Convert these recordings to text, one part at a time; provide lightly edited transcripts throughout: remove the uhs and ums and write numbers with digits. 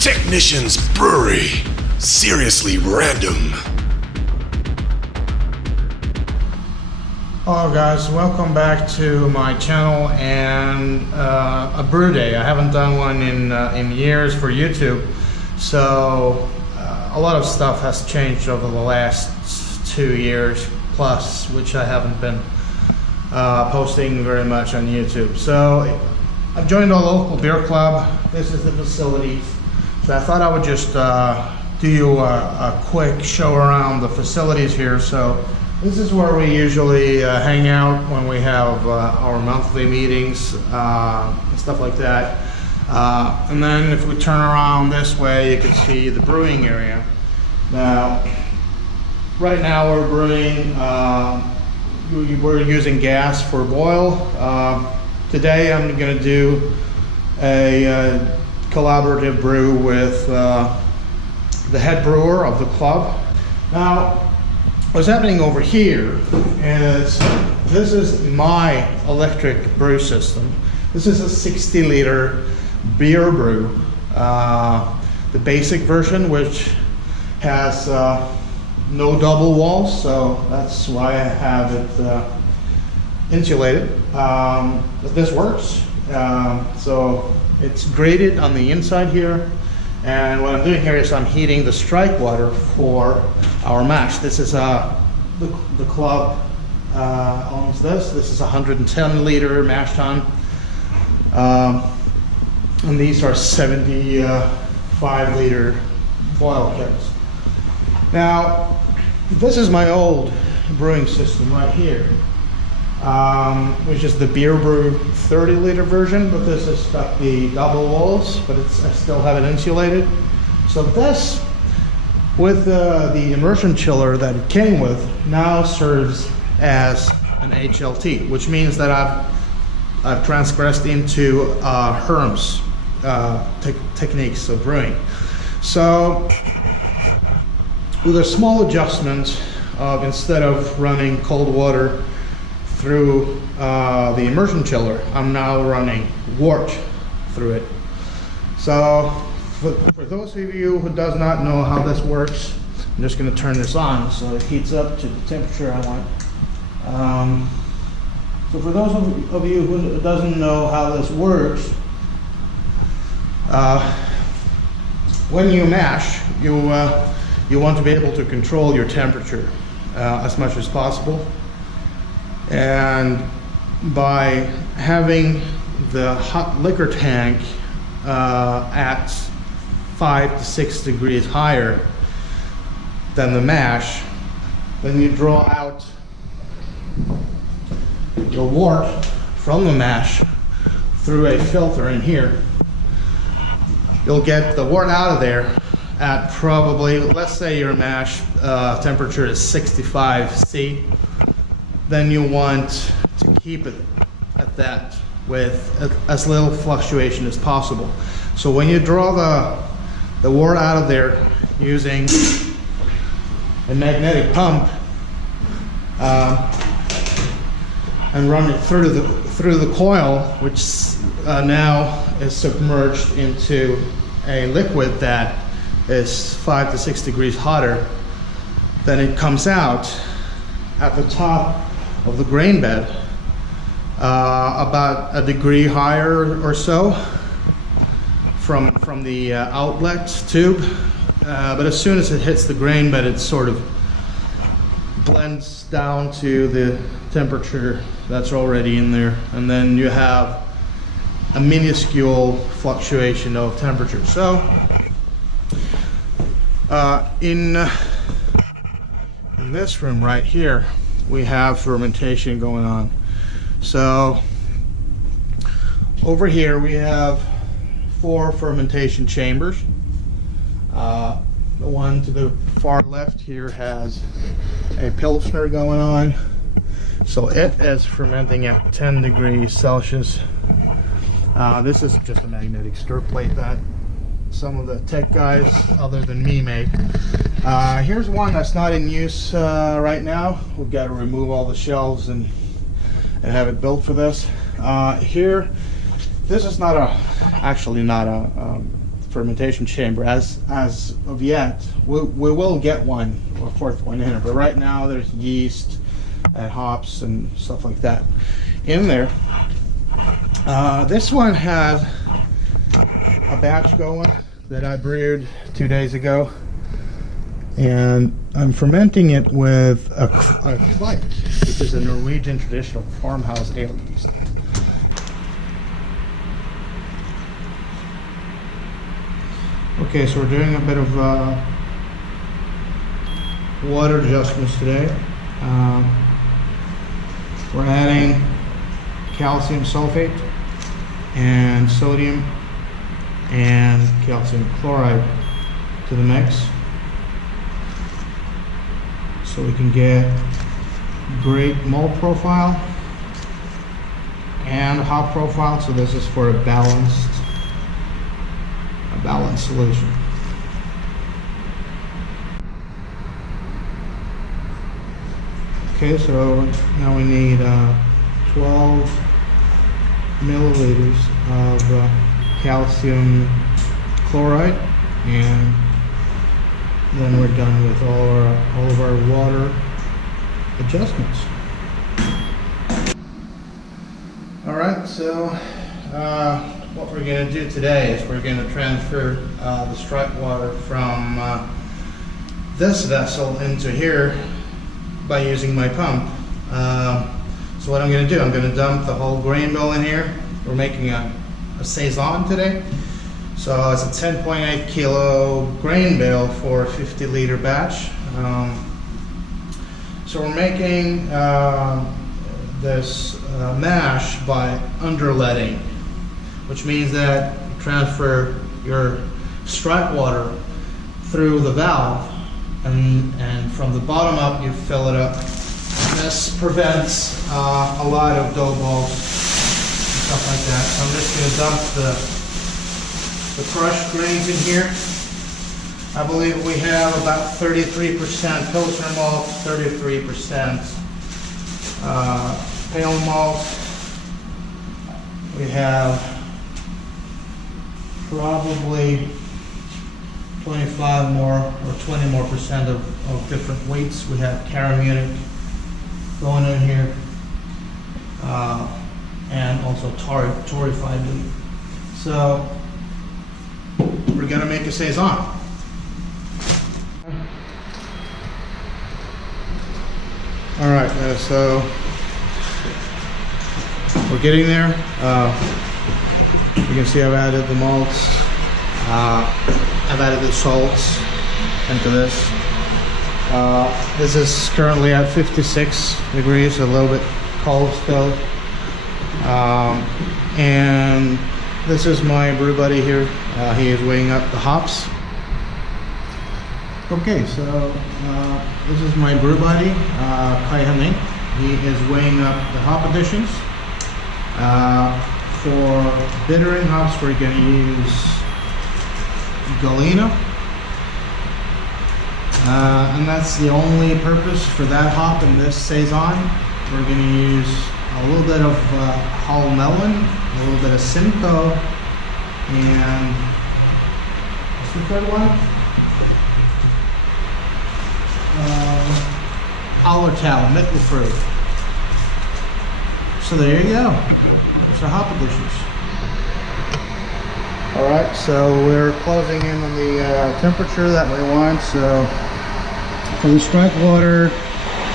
Technician's Brewery. Seriously random. Hello guys, welcome back to my channel and a brew day. I haven't done one in years for YouTube, so a lot of stuff has changed over the last 2 years plus, which I haven't been posting very much on YouTube. So I've joined a local beer club. This is the facilities. So I thought I would just do you a quick show around the facilities here. So this is where we usually hang out when we have our monthly meetings, stuff like that. And then if we turn around this way, you can see the brewing area. Now, right now we're brewing, we're using gas for boil. Today I'm going to do a collaborative brew with the head brewer of the club. Now, what's happening over here is this is my electric brew system. This is a 60-liter beer brew, the basic version, which has no double walls, so that's why I have it insulated. But this works. So it's grated on the inside here, and what I'm doing here is I'm heating the strike water for our mash. This is the club owns this. This is a 110-liter mash tun, and these are 75-liter boil kits. Now, this is my old brewing system right here, which is the beer brew 30-liter version, but this has got the double walls, but I still have it insulated. So this, with the immersion chiller that it came with, now serves as an HLT, which means that I've transgressed into Herm's techniques of brewing. So with a small adjustment of, instead of running cold water through the immersion chiller, I'm now running wort through it. So for those of you who does not know how this works, I'm just going to turn this on so it heats up to the temperature I want. So for those of you who doesn't know how this works, when you mash, you want to be able to control your temperature as much as possible. And by having the hot liquor tank at 5 to 6 degrees higher than the mash, then you draw out your wort from the mash through a filter in here. You'll get the wort out of there at probably, let's say your mash temperature is 65 C. Then you want to keep it at that with as little fluctuation as possible. So when you draw the wort out of there using a magnetic pump and run it through the coil, which now is submerged into a liquid that is 5 to 6 degrees hotter, then it comes out at the top of the grain bed about a degree higher or so from the outlet tube, but as soon as it hits the grain bed, it sort of blends down to the temperature that's already in there, and then you have a minuscule fluctuation of temperature. So in this room right here, we have fermentation going on. So over here we have 4 fermentation chambers. The one to the far left here has a Pilsner going on. So it is fermenting at 10 degrees Celsius. This is just a magnetic stir plate that some of the tech guys other than me make. Here's one that's not in use right now. We've got to remove all the shelves and have it built for this. Here, this is actually not a fermentation chamber as of yet. We will get one, a fourth one in it, but right now there's yeast and hops and stuff like that in there. This one has a batch going that I brewed 2 days ago, and I'm fermenting it with a Kveik, which is a Norwegian traditional farmhouse ale yeast. Okay, so we're doing a bit of water adjustments today. We're adding calcium sulfate and sodium and calcium chloride to the mix, so we can get great malt profile and hop profile. So this is for a balanced solution. Okay, so now we need 12 milliliters of calcium chloride, and then we're done with all of our water adjustments. All right, so what we're going to do today is we're going to transfer the strike water from this vessel into here by using my pump. So what I'm going to do, I'm going to dump the whole grain bill in here. We're making a Saison today. So it's a 10.8 kilo grain bill for a 50 liter batch. So we're making this mash by underletting, which means that you transfer your strike water through the valve, and from the bottom up you fill it up. This prevents a lot of dough balls and stuff like that. So I'm just going to dump the crushed grains in here. I believe we have about 33% Pilsner malt, 33% pale malt. We have probably 25 more or 20 more percent of different weights. We have Cara Munich going in here, and also torrefied wheat. So we're gonna make a Saison. All right, so we're getting there. You can see I've added the malts, I've added the salts into this. This is currently at 56 degrees, a little bit cold still. And this is my brew buddy here. He is weighing up the hops. Okay, so this is my brew buddy, Kai Henning. He is weighing up the hop additions. For bittering hops, we're going to use Galena. And that's the only purpose for that hop in this Saison. We're going to use a little bit of Hull Melon, a little bit of Simcoe, and what's the third one? Hallertau, Mittelfruit. So there you go. There's the hop additions. Alright, so we're closing in on the temperature that we want. So for the strike water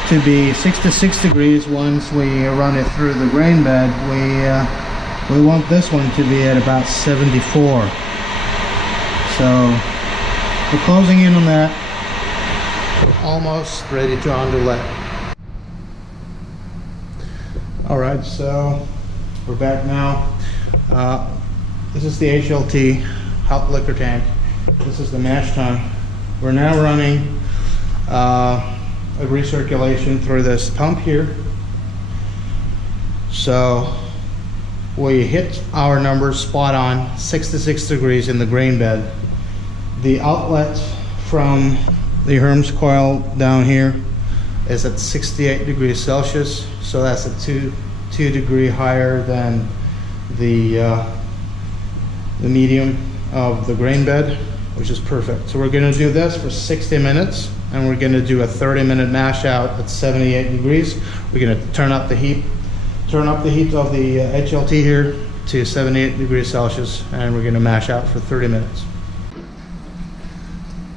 to be 66 degrees once we run it through the grain bed, we want this one to be at about 74. So we're closing in on that. We're almost ready to underlet. Alright, so we're back now. This is the HLT, hot liquor tank. This is the mash tun. We're now running a recirculation through this pump here. So we hit our numbers spot on, 66 degrees in the grain bed. The outlet from the Herms coil down here is at 68 degrees Celsius. So that's a two degree higher than the medium of the grain bed, which is perfect. So we're gonna do this for 60 minutes, and we're gonna do a 30-minute mash out at 78 degrees. We're gonna turn up the heat of the HLT here to 78 degrees Celsius, and we're gonna mash out for 30 minutes.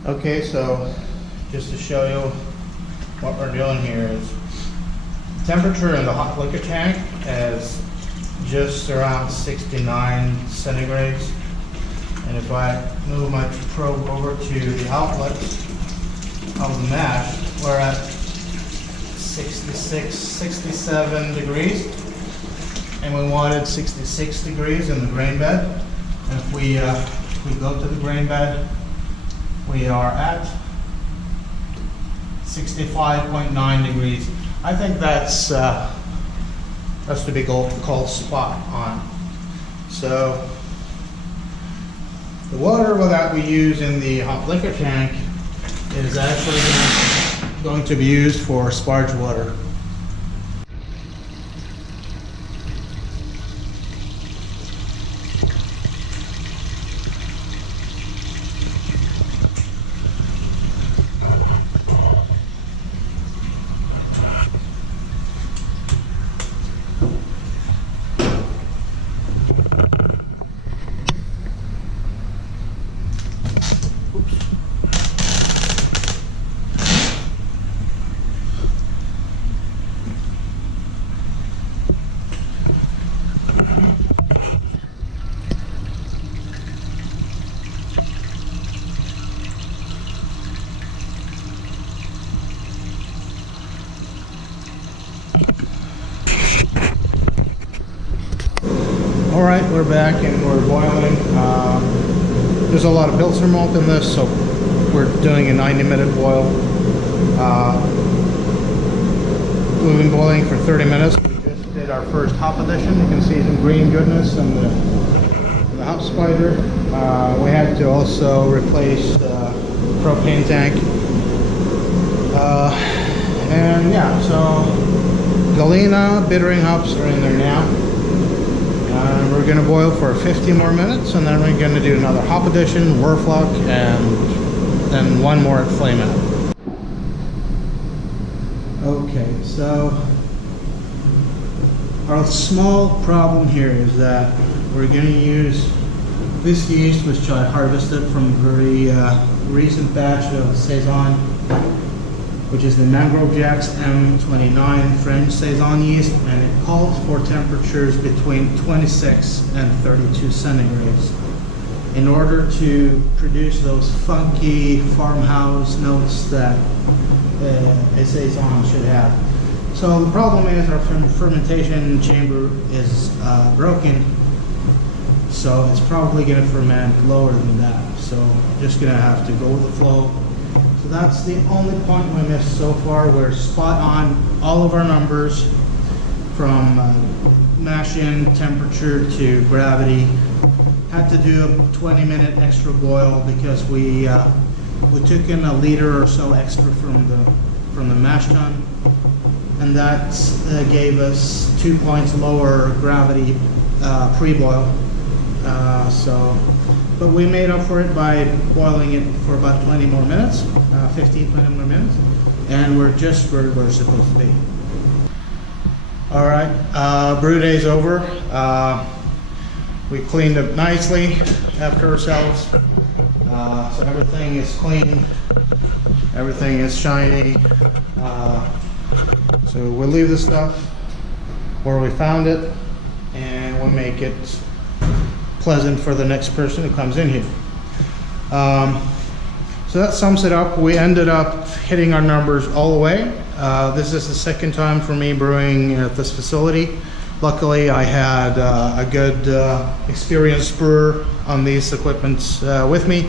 Okay, so just to show you what we're doing here is temperature in the hot liquor tank is just around 69 centigrades. And if I move my probe over to the outlet of the mash, we're at 66, 67 degrees. And we wanted 66 degrees in the grain bed. And if we go to the grain bed, we are at 65.9 degrees. I think that's to be called spot on. So the water that we use in the hot liquor tank is actually going to be used for sparge water. All right, we're back and we're boiling. There's a lot of Pilsner malt in this, so we're doing a 90-minute boil. We've been boiling for 30 minutes. We just did our first hop addition. You can see some green goodness in the hop spider. We had to also replace the propane tank. And yeah, so Galena bittering hops are in there now. We're going to boil for 50 more minutes, and then we're going to do another hop addition, Werflock, and then one more at flame out. Okay, so our small problem here is that we're going to use this yeast, which I harvested from a very recent batch of Saison, which is the Mangrove Jacks M29 French Saison yeast, and it calls for temperatures between 26 and 32 centigrades in order to produce those funky farmhouse notes that a Saison should have. So the problem is our fermentation chamber is broken, so it's probably going to ferment lower than that. So just going to have to go with the flow. So that's the only point we missed so far. We're spot on all of our numbers from mash in temperature to gravity. Had to do a 20-minute extra boil because we took in a liter or so extra from the mash tun, and that gave us 2 points lower gravity pre-boil. But we made up for it by boiling it for about 20 more minutes, 15, 20 more minutes, and we're just where we're supposed to be. All right, brew day's over. We cleaned up nicely after ourselves. So everything is clean, everything is shiny. So we'll leave the stuff where we found it, and we'll make it pleasant for the next person who comes in here. So that sums it up. We ended up hitting our numbers all the way. This is the second time for me brewing at this facility. Luckily, I had a good experienced brewer on these equipments with me.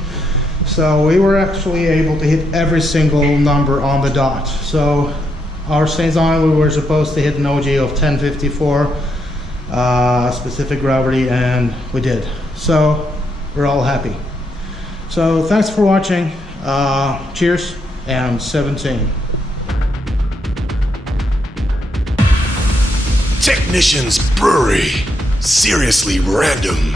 So we were actually able to hit every single number on the dot. So our Saison, we were supposed to hit an OG of 1054. Specific gravity, and we did. So we're all happy. So thanks for watching. Cheers, and 17. Technician's Brewery. Seriously random.